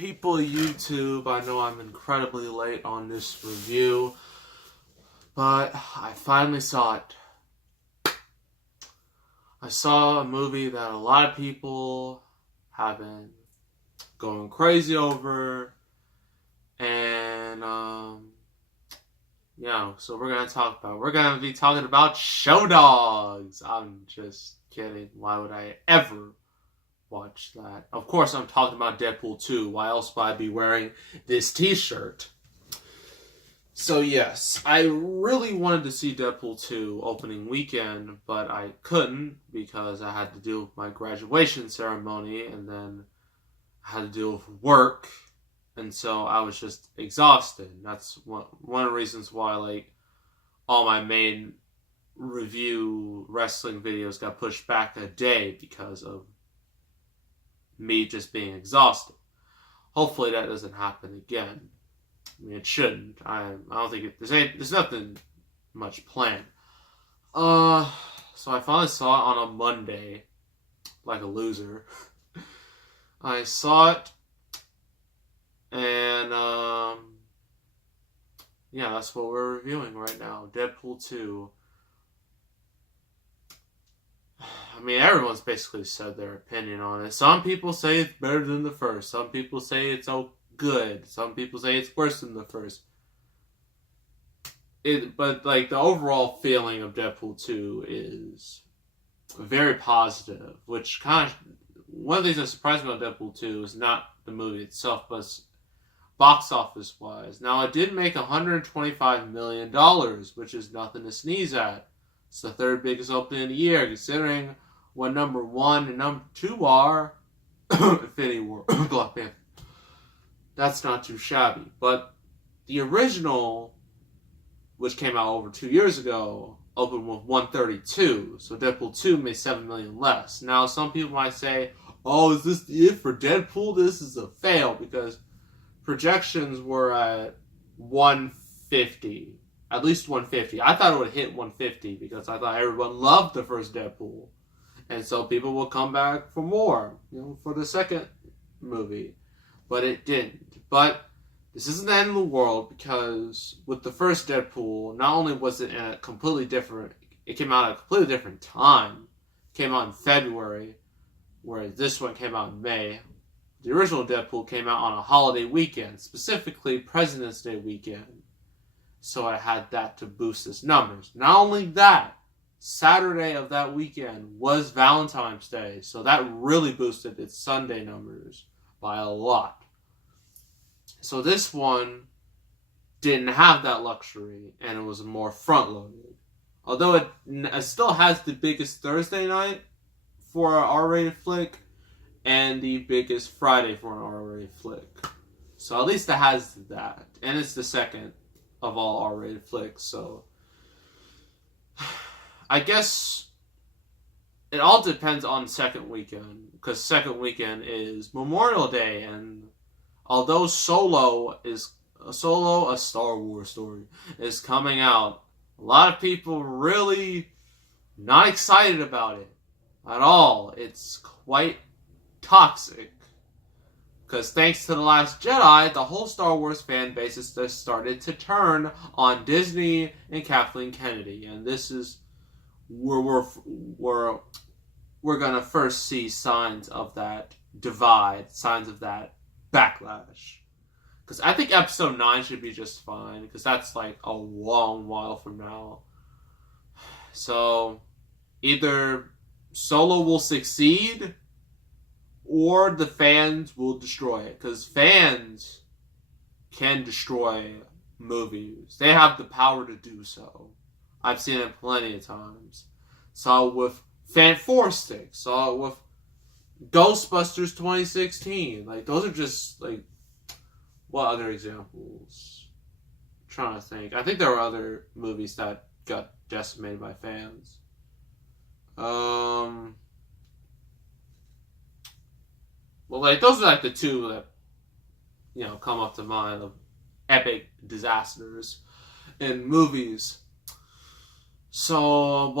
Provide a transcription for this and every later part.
People of YouTube, I know I'm incredibly late on this review, but I finally saw it. I saw a movie that a lot of people have been going crazy over, and so we're gonna be talking about Show Dogs. I'm just kidding. Why would I ever watch that? Of course, I'm talking about Deadpool 2. Why else would I be wearing this t-shirt? So yes, I really wanted to see Deadpool 2 opening weekend, but I couldn't because I had to deal with my graduation ceremony, and then I had to deal with work, and so I was just exhausted. That's one of the reasons why, all my main review wrestling videos got pushed back a day because of me just being exhausted. Hopefully that doesn't happen again. I mean, it shouldn't. I don't think there's nothing much planned. So I finally saw it on a Monday, like a loser. I saw it, and that's what we're reviewing right now. Deadpool 2. I mean, everyone's basically said their opinion on it. Some people say it's better than the first. Some people say it's good. Some people say it's worse than the first. But the overall feeling of Deadpool 2 is very positive, which one of the things that surprised me about Deadpool 2 is not the movie itself, but box office wise. Now, it did make $125 million, which is nothing to sneeze at. It's the third biggest opening of the year, considering what number 1 and number 2 are. Infinity War, Black Panther. That's not too shabby. But the original, which came out over 2 years ago, opened with 132. So Deadpool 2 made $7 million less. Now, some people might say, oh, is this it for Deadpool? This is a fail, because projections were at 150. At least 150. I thought it would hit 150 because I thought everyone loved the first Deadpool. And so people will come back for more, for the second movie. But it didn't. But this isn't the end of the world, because with the first Deadpool, not only was it it came out at a completely different time. It came out in February, whereas this one came out in May. The original Deadpool came out on a holiday weekend, specifically President's Day weekend. So I had that to boost its numbers. Not only that, Saturday of that weekend was Valentine's Day. So that really boosted its Sunday numbers by a lot. So this one didn't have that luxury, and it was more front-loaded. Although it still has the biggest Thursday night for an R-rated flick, and the biggest Friday for an R-rated flick. So at least it has that. And it's the second of all R-rated flicks, so I guess it all depends on second weekend, because second weekend is Memorial Day, and although Solo, a Star Wars story, is coming out, a lot of people really not excited about it at all. It's quite toxic. Because thanks to The Last Jedi, the whole Star Wars fan base has just started to turn on Disney and Kathleen Kennedy. And this is where we're going to first see signs of that divide, signs of that backlash. Because I think Episode 9 should be just fine, because that's a long while from now. So, either Solo will succeed, or the fans will destroy it. Because fans can destroy movies. They have the power to do so. I've seen it plenty of times. Saw it with Fan4Stick. Saw it with Ghostbusters 2016. Those are just, what other examples? I'm trying to think. I think there were other movies that got decimated by fans. Those are the two that, come up to mind of epic disasters in movies. So,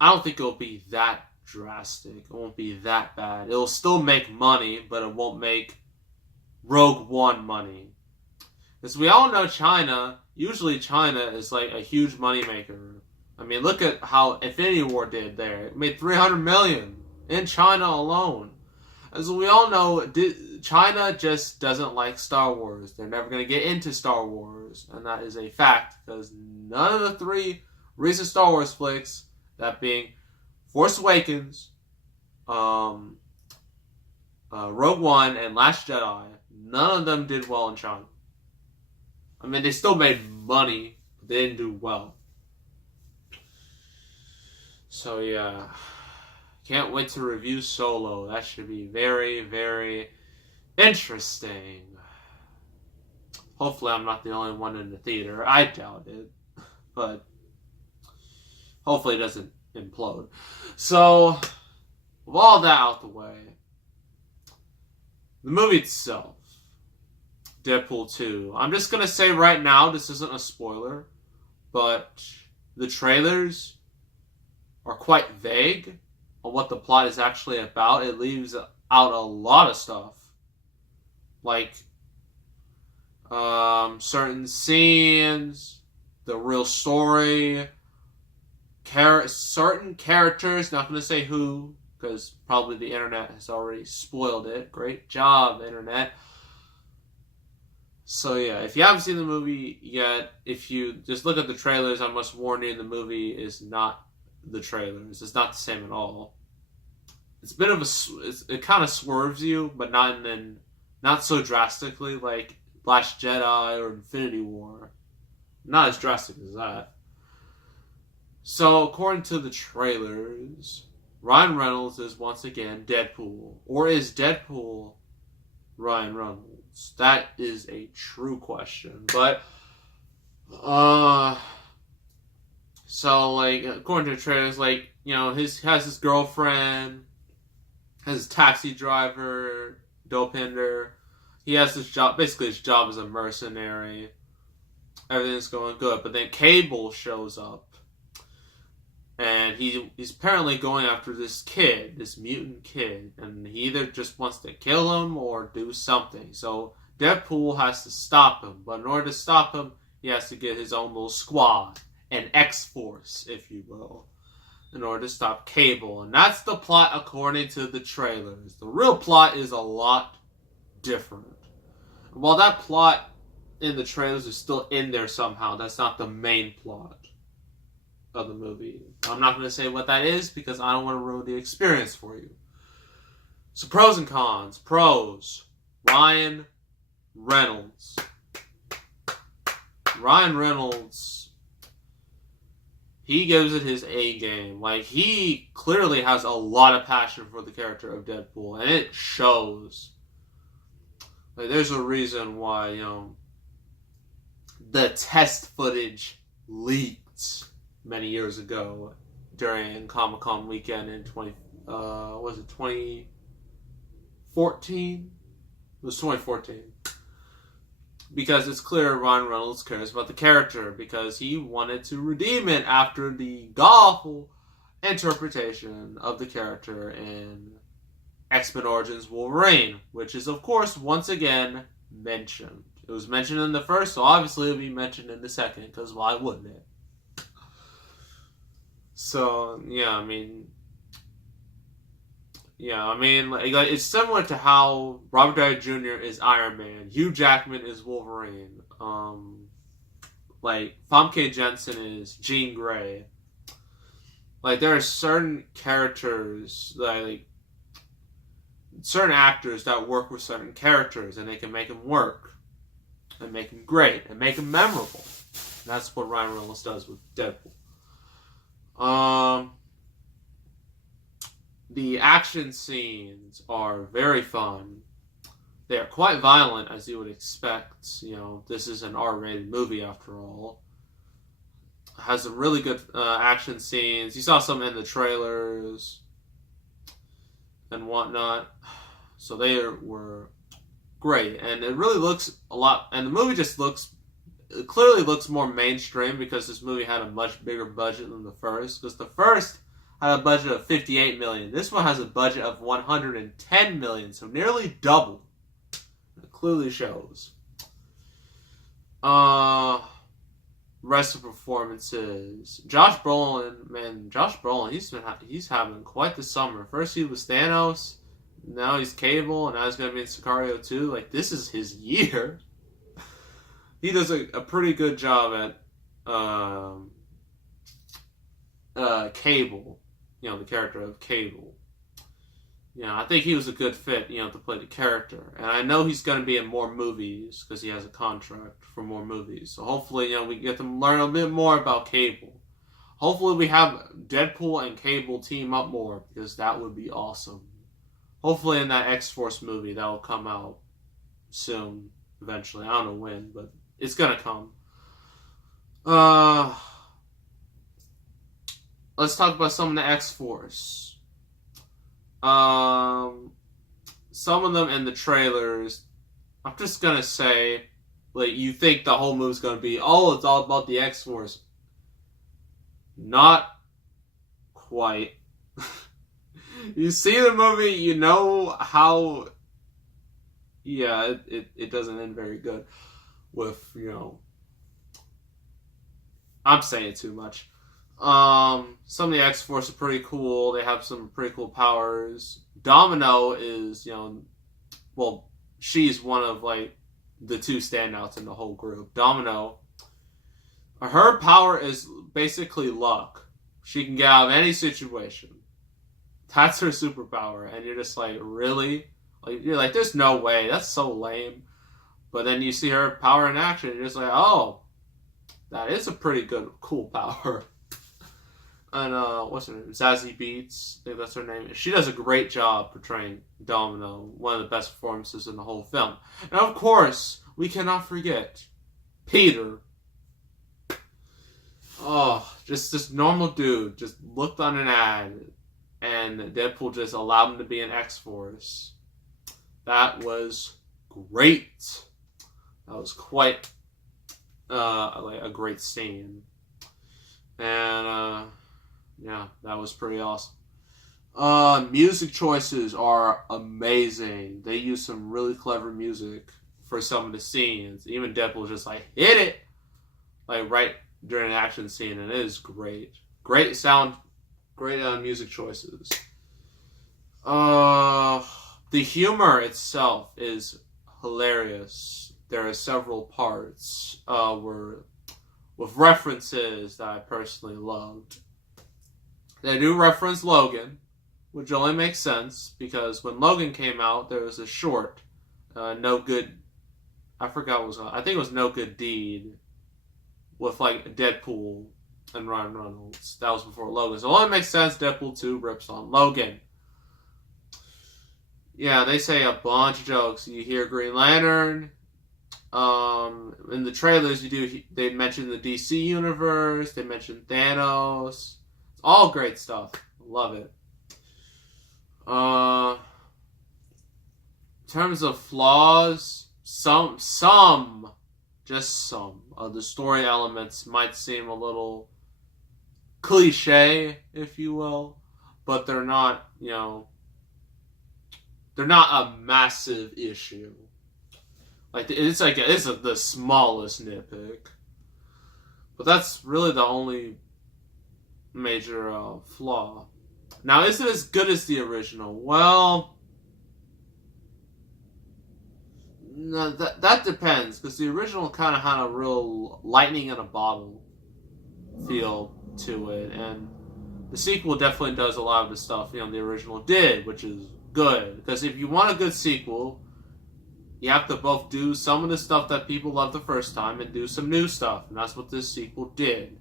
I don't think it'll be that drastic. It won't be that bad. It'll still make money, but it won't make Rogue One money. As we all know, usually China is like a huge moneymaker. I mean, look at how Infinity War did there. It made $300 million in China alone. As we all know, China just doesn't like Star Wars. They're never going to get into Star Wars. And that is a fact, because none of the 3 recent Star Wars flicks, that being Force Awakens, Rogue One, and Last Jedi, none of them did well in China. I mean, they still made money, but they didn't do well. So, yeah. Can't wait to review Solo. That should be very, very interesting. Hopefully I'm not the only one in the theater. I doubt it. But hopefully it doesn't implode. So, with all that out the way, the movie itself, Deadpool 2. I'm just going to say right now, this isn't a spoiler, but the trailers are quite vague on what the plot is actually about. It leaves out a lot of stuff. Like, certain scenes, the real story, certain characters, not going to say who, because probably the internet has already spoiled it. Great job, internet. So yeah, if you haven't seen the movie yet, if you just look at the trailers, I must warn you, the movie is not the trailers. It's not the same at all. It's a bit of it kind of swerves you, but not so drastically like Last Jedi or Infinity War. Not as drastic as that. So according to the trailers, Ryan Reynolds is once again Deadpool. Or is Deadpool Ryan Reynolds? That is a true question. But so like according to the trailers, like, you know, has his girlfriend, his taxi driver, Dopinder. He has this job, basically his job as a mercenary. Everything's going good, but then Cable shows up. And he's apparently going after this kid, this mutant kid, and he either just wants to kill him or do something. So Deadpool has to stop him, but in order to stop him, he has to get his own little squad, an X-Force, if you will, in order to stop Cable. And that's the plot according to the trailers. The real plot is a lot different. And while that plot in the trailers is still in there somehow, that's not the main plot of the movie. I'm not going to say what that is because I don't want to ruin the experience for you. So pros and cons. Pros. Ryan Reynolds. Ryan Reynolds, he gives it his A game. Like, he clearly has a lot of passion for the character of Deadpool, and it shows. Like, there's a reason why, you know, the test footage leaked many years ago during Comic-Con weekend in 2014? It was 2014. Because it's clear Ryan Reynolds cares about the character, because he wanted to redeem it after the awful interpretation of the character in X-Men Origins Wolverine, which is, of course, once again mentioned. It was mentioned in the first, so obviously it'll be mentioned in the second, because why wouldn't it? So, yeah, I mean, like, it's similar to how Robert Downey Jr. is Iron Man, Hugh Jackman is Wolverine, like, Famke Janssen is Jean Grey. Like, there are certain characters, like, certain actors that work with certain characters, and they can make them work, and make them great, and make them memorable. And that's what Ryan Reynolds does with Deadpool. The action scenes are very fun. They are quite violent, as you would expect. You know, this is an R-rated movie after all. It has some really good action scenes. You saw some in the trailers and whatnot. So they were great. And it really looks a lot... And the movie just looks... It clearly looks more mainstream because this movie had a much bigger budget than the first. Because the first had a budget of $58 million. This one has a budget of $110 million, so nearly double. It clearly shows. Rest of performances. Josh Brolin, he's having quite the summer. First he was Thanos, now he's Cable, and now he's gonna be in Sicario 2. Like, this is his year. He does a pretty good job at Cable, the character of Cable. I think he was a good fit, to play the character. And I know he's going to be in more movies because he has a contract for more movies. So hopefully, we get to learn a bit more about Cable. Hopefully we have Deadpool and Cable team up more, because that would be awesome. Hopefully in that X-Force movie that will come out soon, eventually. I don't know when, but it's going to come. Let's talk about some of the X-Force. Some of them in the trailers, I'm just gonna say, like, you think the whole movie's gonna be, it's all about the X-Force. Not quite. You see the movie, you know how, it doesn't end very good with, I'm saying too much. Some of the X-Force are pretty cool. They have some pretty cool powers. Domino is, she's one of, like, the two standouts in the whole group. Domino, her power is basically luck. She can get out of any situation. That's her superpower. And you're just like, really? Like, you're like, there's no way. That's so lame. But then you see her power in action, and you're just like, oh, that is a pretty good, cool power. And, what's her name? Zazie Beetz. I think that's her name. She does a great job portraying Domino. One of the best performances in the whole film. And, of course, we cannot forget Peter. Oh, just this normal dude. Just looked on an ad, and Deadpool just allowed him to be in X-Force. That was great. That was quite, like, a great scene. And, that was pretty awesome. Music choices are amazing. They use some really clever music for some of the scenes. Even Deadpool just like, hit it! Like, right during an action scene, and it is great. Great sound, great music choices. The humor itself is hilarious. There are several parts with references that I personally loved. They do reference Logan, which only makes sense, because when Logan came out, there was a short, No Good, I forgot what it was called. I think it was No Good Deed, with, like, Deadpool and Ryan Reynolds. That was before Logan. So it only makes sense Deadpool 2 rips on Logan. Yeah, they say a bunch of jokes. You hear Green Lantern. In the trailers, they mention the DC universe. They mention Thanos. It's all great stuff. Love it. In terms of flaws, just some of the story elements might seem a little cliche, if you will, but they're not, they're not a massive issue. Like, it's the smallest nitpick. But that's really the only major flaw. Now, is it as good as the original? Well, no, that depends, because the original kind of had a real lightning in a bottle feel to it, and the sequel definitely does a lot of the stuff the original did, which is good. Because if you want a good sequel, you have to both do some of the stuff that people loved the first time and do some new stuff, and that's what this sequel did.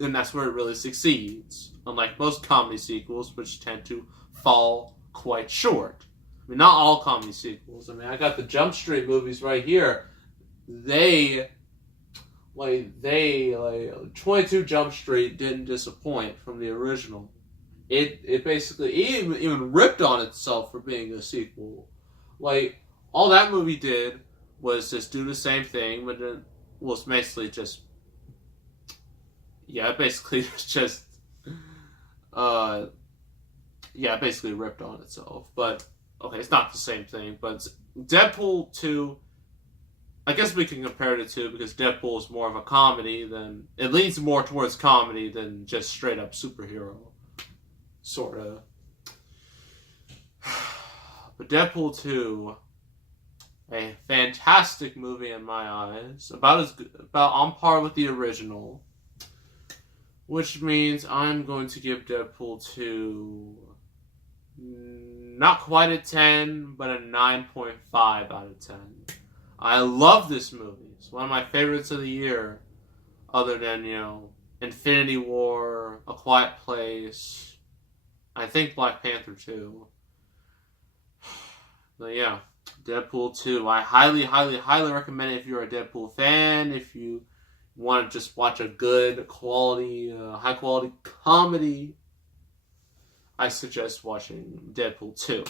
And that's where it really succeeds, unlike most comedy sequels, which tend to fall quite short. I mean, not all comedy sequels. I mean, I got the Jump Street movies right here. They 22 Jump Street didn't disappoint from the original. It basically even ripped on itself for being a sequel. Like, all that movie did was just do the same thing, but then was basically just basically basically ripped on itself. But okay, it's not the same thing, but it's Deadpool 2, I guess we can compare the two because Deadpool is more of a comedy than... It leans more towards comedy than just straight up superhero. Sorta. But Deadpool 2, a fantastic movie in my eyes. About on par with the original. Which means I'm going to give Deadpool 2... not quite a 10, but a 9.5 out of 10. I love this movie. It's one of my favorites of the year. Other than, Infinity War, A Quiet Place. I think Black Panther 2. But yeah, Deadpool 2. I highly, highly, highly recommend it if you're a Deadpool fan. If you want to just watch a good quality, high quality comedy, I suggest watching Deadpool 2.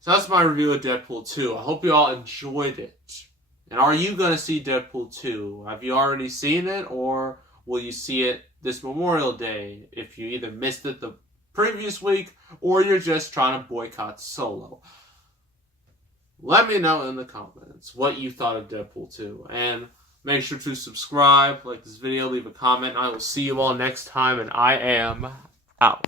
So that's my review of Deadpool 2. I hope you all enjoyed it. And are you going to see Deadpool 2? Have you already seen it, or will you see it this Memorial Day if you either missed it the previous week or you're just trying to boycott Solo? Let me know in the comments what you thought of Deadpool 2. And make sure to subscribe, like this video, leave a comment. I will see you all next time, and I am out.